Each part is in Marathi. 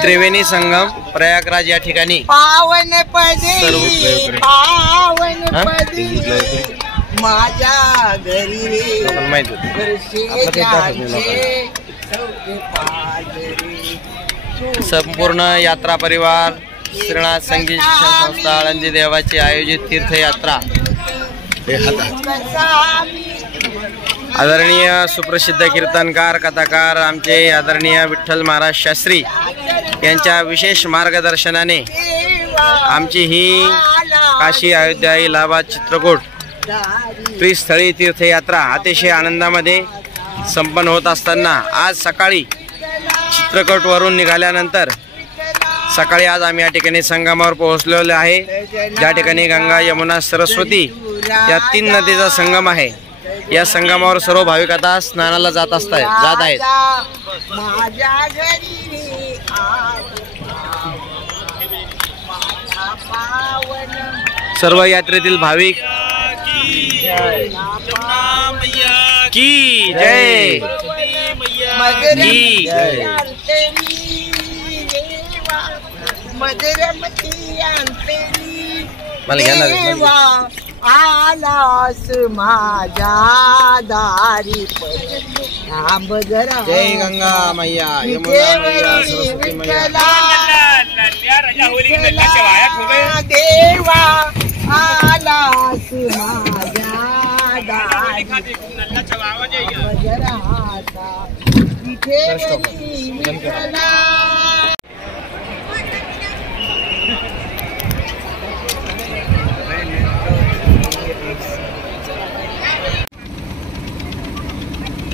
त्रिवेणी संगम प्रयागराज या ठिकाणी पावन पदे पावन पदे माझ्या घरी संपूर्ण यात्रा परिवार श्रीनाथ संगीत शिक्षण संस्था आळंदी देवाची आयोजित तीर्थयात्रा आदरणीय सुप्रसिद्ध कीर्तनकार कथाकार आमचे आदरणीय विठ्ठल महाराज शास्त्री यांच्या विशेष मार्गदर्शनाने आमची ही काशी अयोध्या इलाहाबाद चित्रकूट त्रिस्थळी तीर्थयात्रा अतिशय आनंदामध्ये संपन्न होत असताना आज सकाळी चित्रकूटवरून निघाल्यानंतर सकाळी आज आम्ही या ठिकाणी संगमावर पोहोचलेलो आहे, ज्या ठिकाणी गंगा यमुना सरस्वती या 3 नदीचा संगम आहे। या संगमावर सर्व भाविक आता स्नानाला जात आहेत। सर्व यात्रेतील भाविक की जय की जय। आलास माझ्या दारी थांब जरा। जय गंगा मैया यमुना मैया सरस्वती मैया देवा आलास माझ्या दारी जरा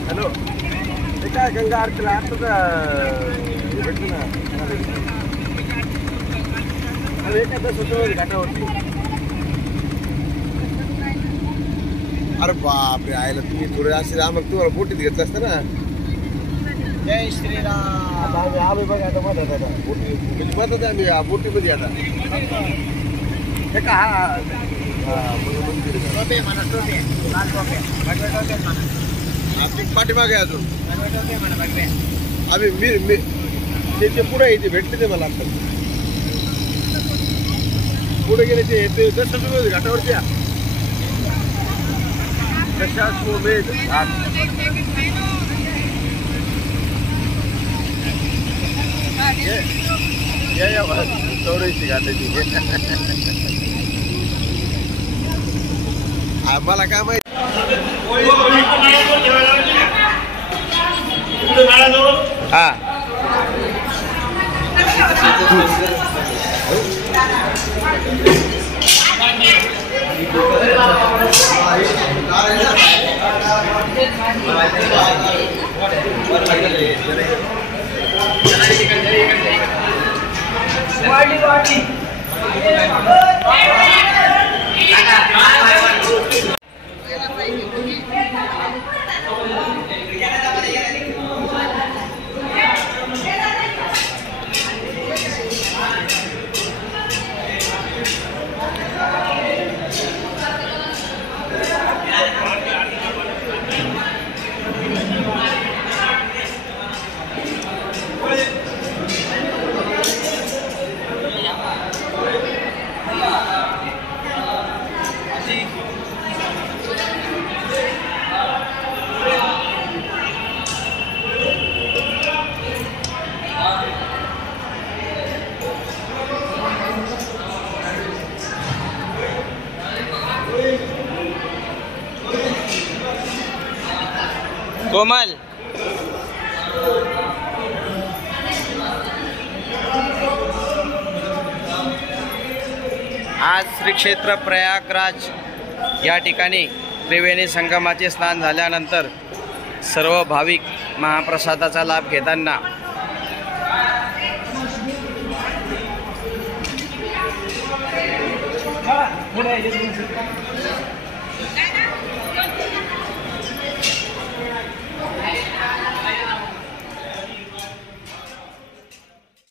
हॅलो ते काय गंगा आरतीला आता भेटतो ना घाटावरती। अरे बापरे आयला तुम्ही थोडे असे मग तुम्हाला बोटीत घेतलं असतं ना। जय श्रीराम। आता आम्ही आलोय बघा आता मदत आता बोटी म्हणजे मदत आम्ही बोटीमध्ये आता हे का पाठीमागे अजून आम्ही त्याचे पुढे येते भेटते ते मला आता पुढे गेले ते दर्शन घाटावरती चौऱ्याऐंशी घाटायची आम्हाला काय माहिती। हा कोमल आज श्री क्षेत्र प्रयागराज या ठिकाणी त्रिवेणी संगमाचे स्नान झाल्यानंतर सर्व भाविक महाप्रसादाचा लाभ घेताना